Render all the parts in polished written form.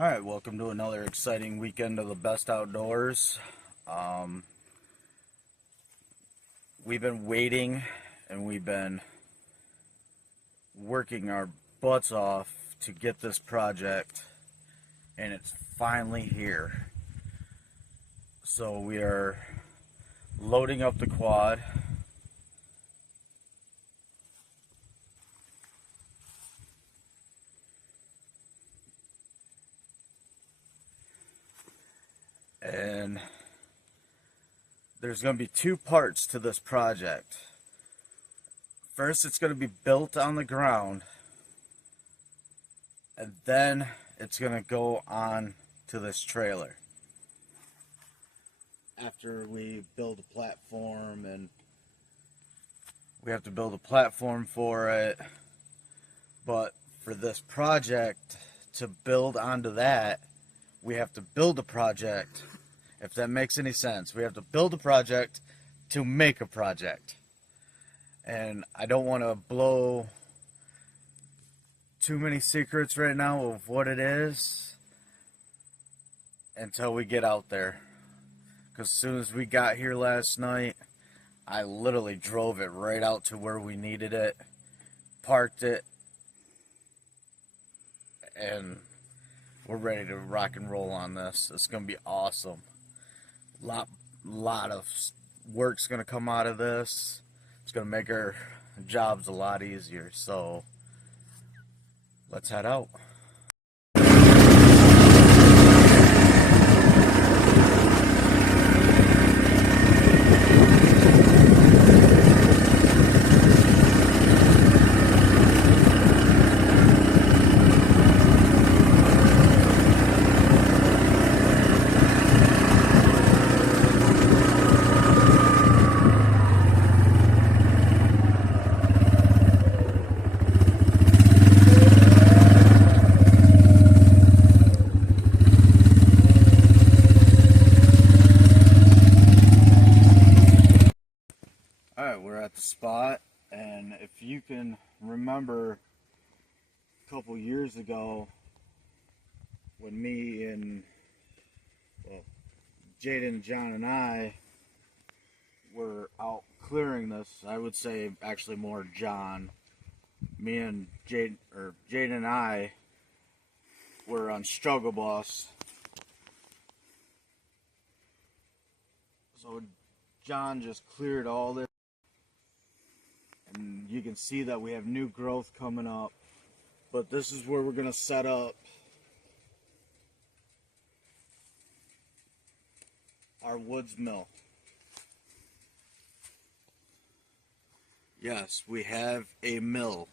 Alright, welcome to another exciting weekend of the best outdoors. Um, we've been waiting and we've been working our butts off to get this project, and it's finally here. So we are loading up the quad. And there's going to be two parts to this project. First, it's going to be built on the ground, and then it's going to go on to this trailer. After we build a platform, and we have to build a platform for it, but for this project to build onto that, we have to build a project. If that makes any sense, we have to build a project to make a project. And I don't want to blow too many secrets right now of what it is until we get out there. Because as soon as we got here last night, I literally drove it right out to where we needed it, parked it, and we're ready to rock and roll on this. It's going to be awesome. Lot of work's going to come out of this. It's going to make our jobs a lot easier. So let's head out. Alright, we're at the spot, and if you can remember a couple years ago when me and Jaden, John, and I were out clearing this, I would say actually more John. Me and Jaden and I were on Struggle Bus. So John just cleared all this. And you can see that we have new growth coming up. But this is where we're going to set up our woods mill. Yes, we have a mill.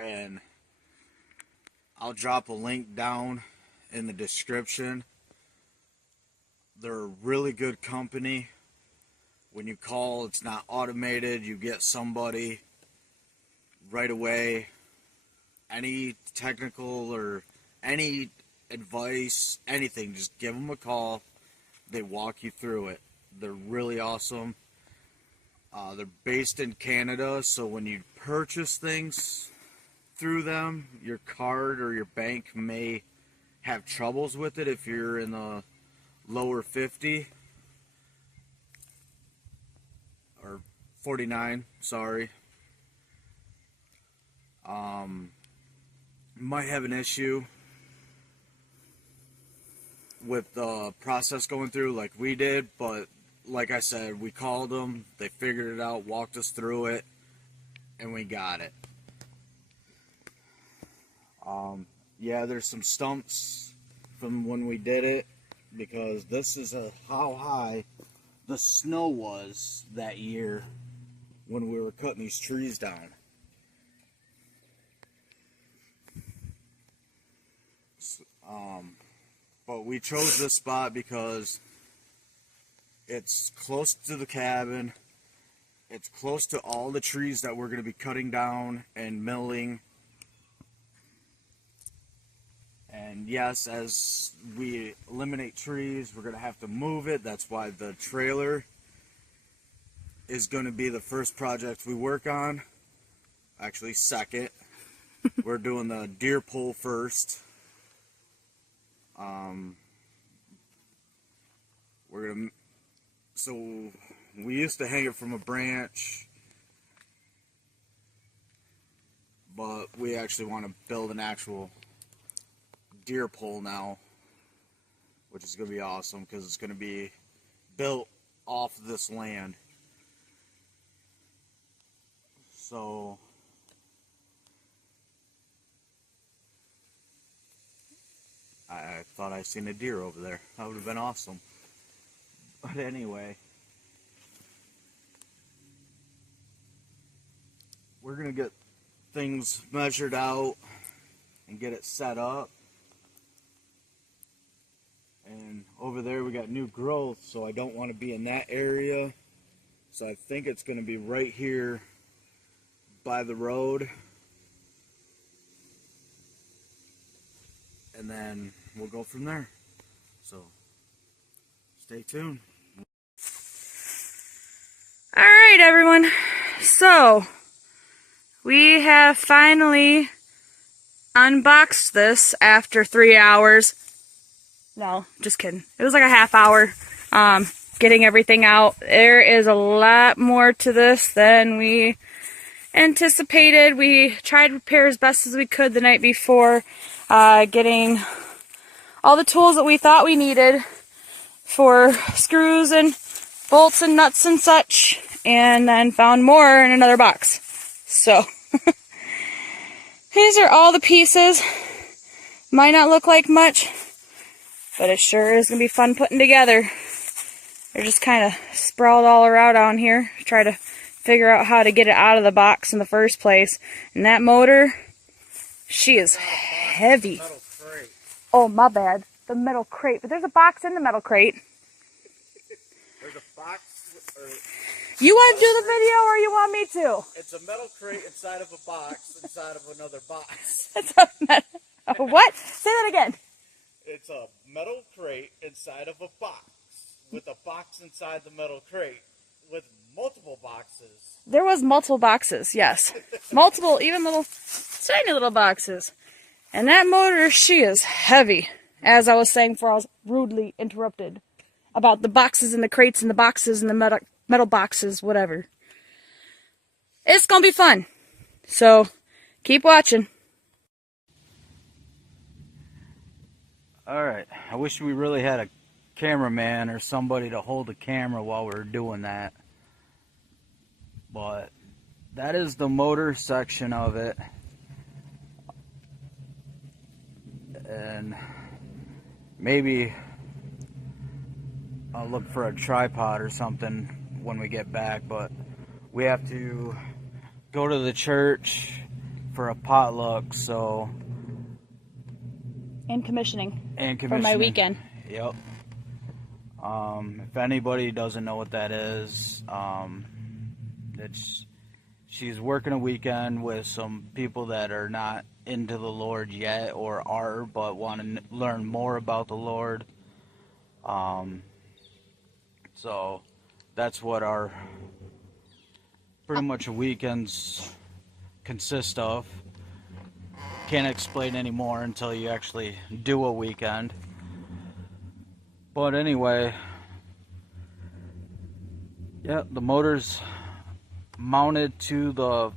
And I'll drop a link down in the description. They're a really good company. When you call, it's not automated. You get somebody right away. Any technical or any advice, anything, just give them a call. They walk you through it. They're really awesome. They're based in Canada, so when you purchase things through them, your card or your bank may have troubles with it if you're in the lower 50 or 49, sorry. Might have an issue with the process going through like we did, but like I said, we called them, they figured it out, walked us through it, and we got it. Yeah, there's some stumps from when we did it, because this is how high the snow was that year when we were cutting these trees down. But we chose this spot because it's close to the cabin. It's close to all the trees that we're going to be cutting down and milling. And yes, as we eliminate trees, we're going to have to move it. That's why the trailer is going to be the first project we work on. Actually, second. We're doing the deer pole first. So we used to hang it from a branch, but we actually want to build an actual deer pole now, which is going to be awesome because it's going to be built off this land. So I thought I seen a deer over there. That would have been awesome. But anyway, we're going to get things measured out and get it set up. And over there we got new growth, so I don't want to be in that area. So I think it's going to be right here by the road. And then we'll go from there. So stay tuned. All right, everyone. So we have finally unboxed this after 3 hours. No, just kidding. It was like a half hour getting everything out. There is a lot more to this than we anticipated. We tried to prepare as best as we could the night before, getting all the tools that we thought we needed for screws and bolts and nuts and such, and then found more in another box. So these are all the pieces. Might not look like much, but it sure is going to be fun putting together. They're just kind of sprawled all around on here. Try to figure out how to get it out of the box in the first place. And that motor, she is heavy. Oh, my bad. The metal crate. But there's a box in the metal crate. There's a box. You want to do the video or you want me to? It's a metal crate inside of a box inside of another box. It's a metal... What? Say that again. It's a metal crate inside of a box with a box inside the metal crate with multiple boxes. There was multiple boxes, yes. Multiple, even little, tiny little boxes. And that motor, she is heavy. As I was saying before I was rudely interrupted about the boxes and the crates and the boxes and the metal boxes, whatever. It's gonna be fun. So, keep watching. Alright, I wish we really had a cameraman or somebody to hold the camera while we were doing that. But that is the motor section of it. And maybe I'll look for a tripod or something when we get back, but we have to go to the church for a potluck, so... And commissioning. And commissioning. For my weekend. Yep. If anybody doesn't know what that is, she's working a weekend with some people that are not into the Lord yet, or are, but want to learn more about the Lord. So that's what our pretty much weekends consist of. Can't explain anymore until you actually do a weekend. But anyway, yeah, the motor's mounted to the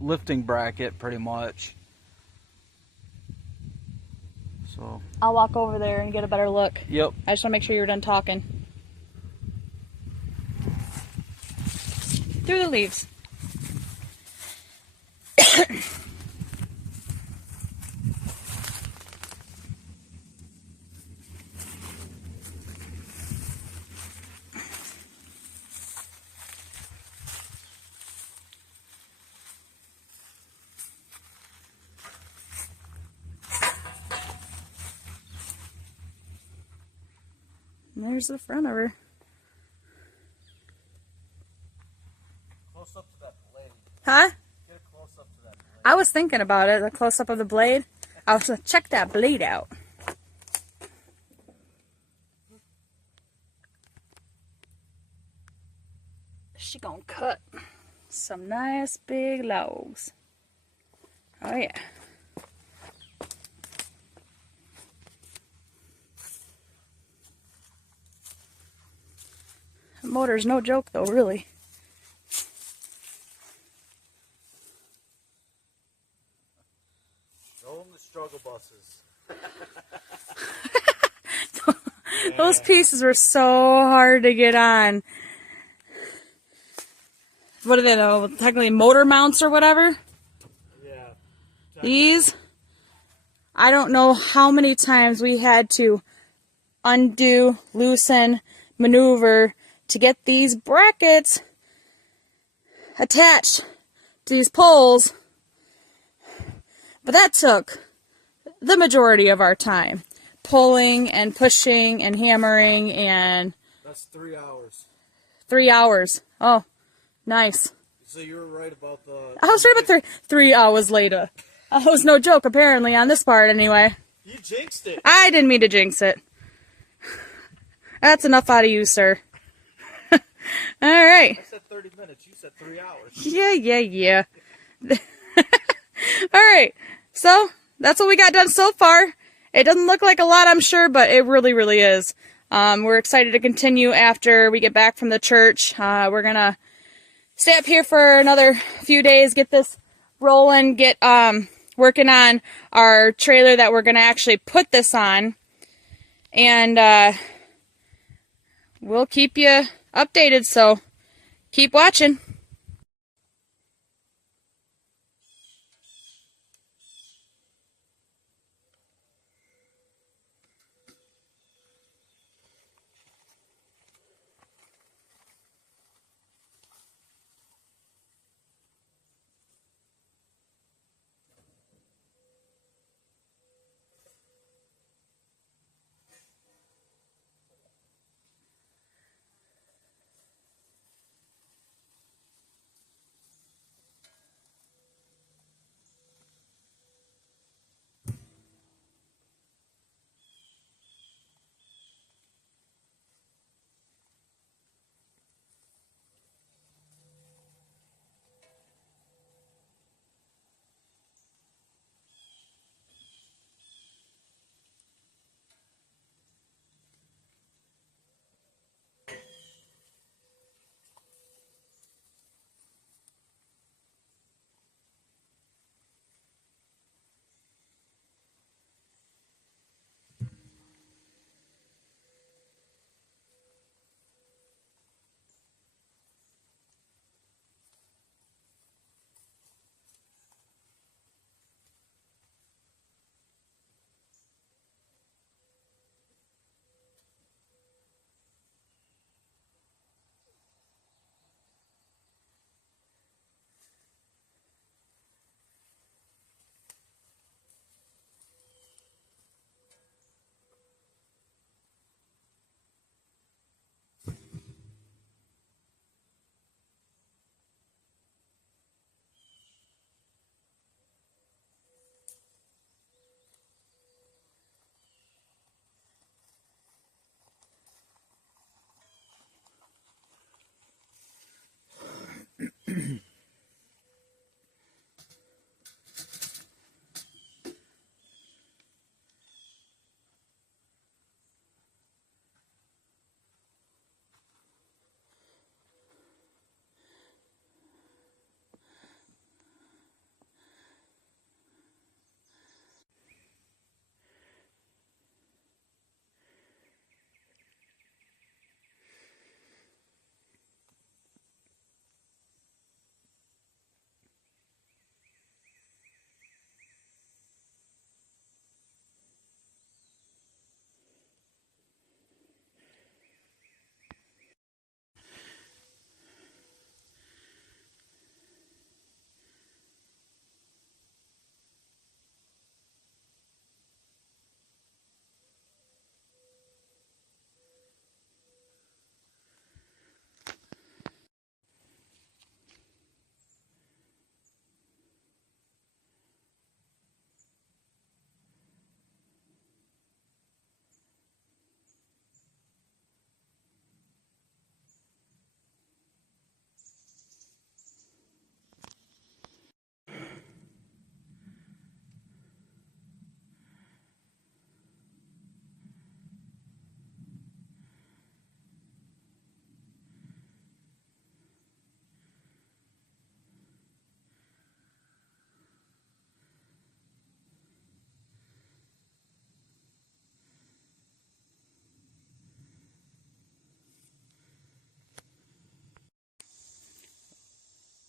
lifting bracket pretty much. So I'll walk over there and get a better look. Yep. I just want to make sure you're done talking. Through the leaves. And there's the front of her. Close up to that blade. Huh? Get a close up to that blade. I was thinking about it, the close up of the blade. I was gonna check that blade out. She gonna cut some nice big logs. Oh yeah. The motor's no joke though, really. Own the struggle buses. Those pieces were so hard to get on. What are they though? Technically motor mounts or whatever? Yeah. These, I don't know how many times we had to undo, loosen, maneuver to get these brackets attached to these poles. But that took the majority of our time. Pulling and pushing and hammering and... That's 3 hours. 3 hours. Oh, nice. So you were right about the... I was right about 3 hours later. That was no joke, apparently, on this part anyway. You jinxed it. I didn't mean to jinx it. That's enough out of you, sir. All right. I said 30 minutes. You said 3 hours. Yeah. All right. So, that's what we got done so far. It doesn't look like a lot, I'm sure, but it really, really is. We're excited to continue after we get back from the church. We're going to stay up here for another few days, get this rolling, get working on our trailer that we're going to actually put this on. And we'll keep you updated, so keep watching.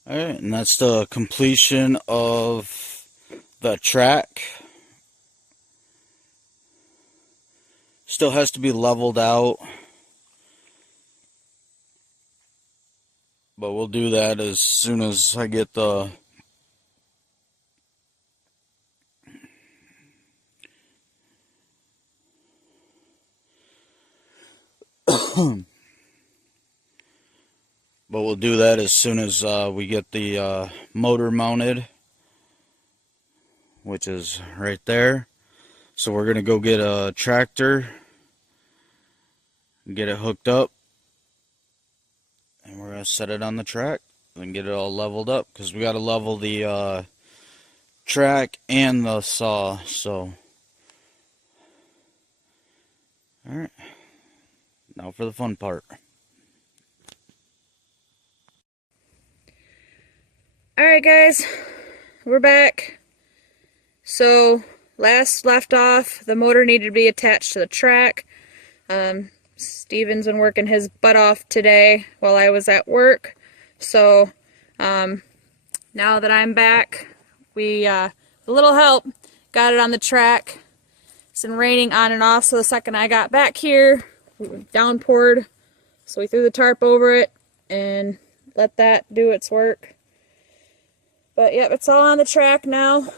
Alright, and that's the completion of the track. Still has to be leveled out, but we'll do that as soon as I get the but we'll do that as soon as we get the motor mounted, which is right there. So we're gonna go get a tractor, get it hooked up, and we're gonna set it on the track and get it all leveled up, because we got to level the track and the saw. So all right, now for the fun part. Alright guys, we're back. So, last left off, the motor needed to be attached to the track. Steven's been working his butt off today while I was at work. So, now that I'm back, we, with a little help, got it on the track. It's been raining on and off, so the second I got back here, it downpoured. So we threw the tarp over it and let that do its work. But yep, it's all on the track now.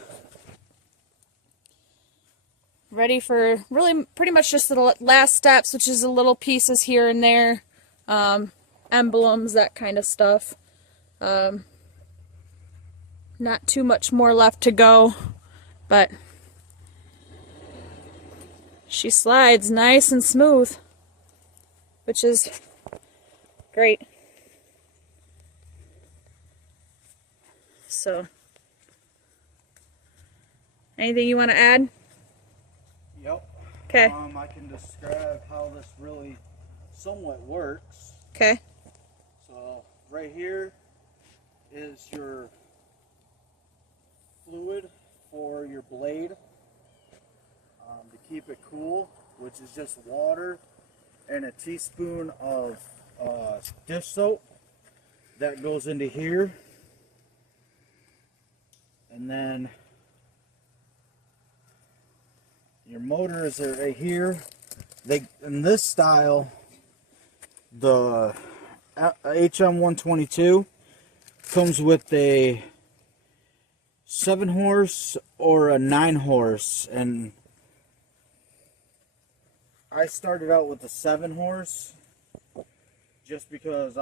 Ready for really pretty much just the last steps, which is the little pieces here and there. Emblems, that kind of stuff. Not too much more left to go, but she slides nice and smooth, which is great. So, anything you want to add? Yep. Okay. I can describe how this really somewhat works. Okay. So right here is your fluid for your blade to keep it cool, which is just water and a teaspoon of dish soap. That goes into here. And then your motors are right here. They, in this style, the HM122 comes with a 7 horse or a 9 horse, and I started out with the 7 horse just because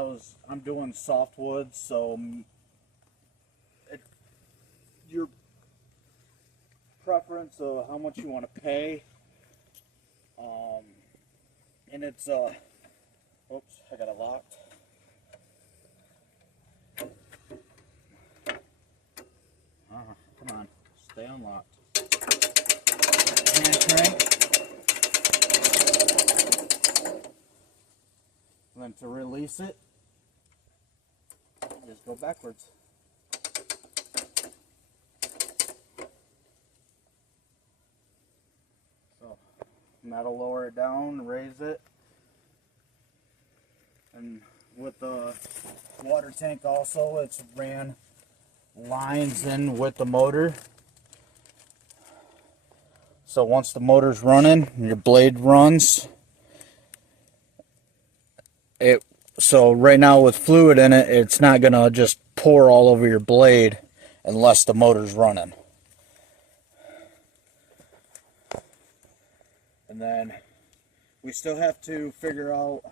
I'm doing softwood, so your preference of how much you want to pay, and it's oops, I got it locked. Come on, stay unlocked. Hand crank. And then to release it, just go backwards. And that'll lower it down, raise it. And with the water tank also, it's ran lines in with the motor. So once the motor's running, your blade runs. So right now with fluid in it, it's not gonna just pour all over your blade unless the motor's running. And then we still have to figure out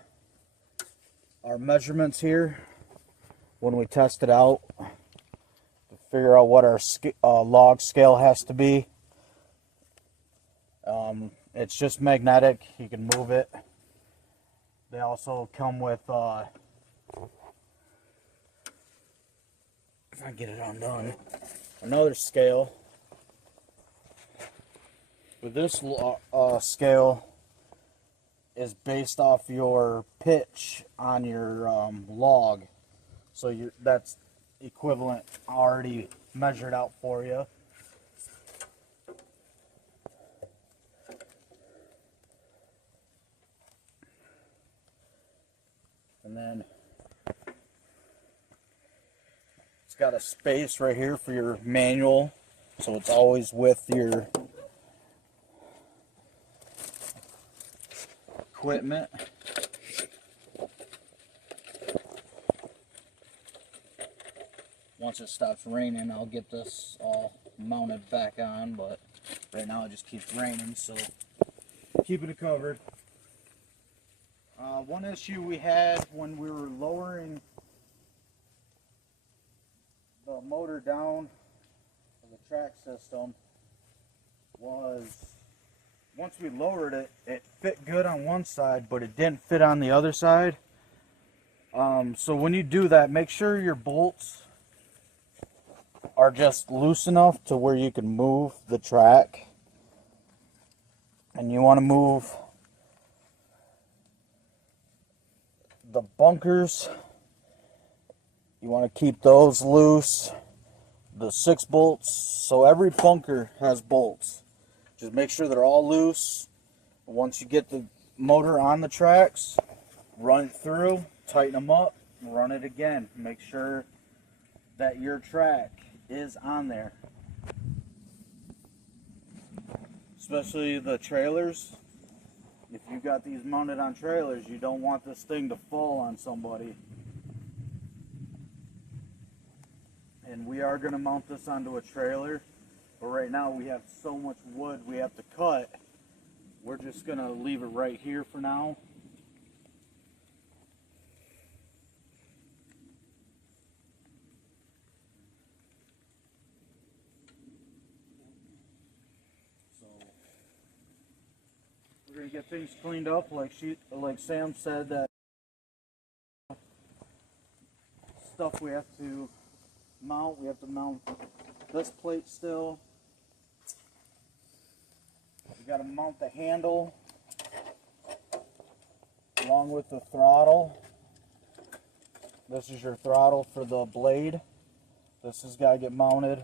our measurements here when we test it out, to figure out what our log scale has to be. It's just magnetic, you can move it. They also come with, if I get it undone, another scale. But this scale is based off your pitch on your log, so that's equivalent already measured out for you. And then it's got a space right here for your manual, so it's always with your equipment. Once it stops raining, I'll get this all mounted back on, but right now it just keeps raining, so keeping it covered. One issue we had when we were lowering the motor down for the track system was, once we lowered it, it fit good on one side, but it didn't fit on the other side. So when you do that, make sure your bolts are just loose enough to where you can move the track. And you want to move the bunkers. You want to keep those loose. The 6 bolts. So every bunker has bolts. Just make sure they're all loose. Once you get the motor on the tracks, run it through, tighten them up, run it again. Make sure that your track is on there. Especially the trailers. If you got these mounted on trailers, you don't want this thing to fall on somebody. And we are going to mount this onto a trailer, but right now we have so much wood we have to cut. We're just going to leave it right here for now. We're going to get things cleaned up like Sam said, that stuff we have to mount. We have to mount this plate still. We got to mount the handle along with the throttle. This is your throttle for the blade. This has got to get mounted.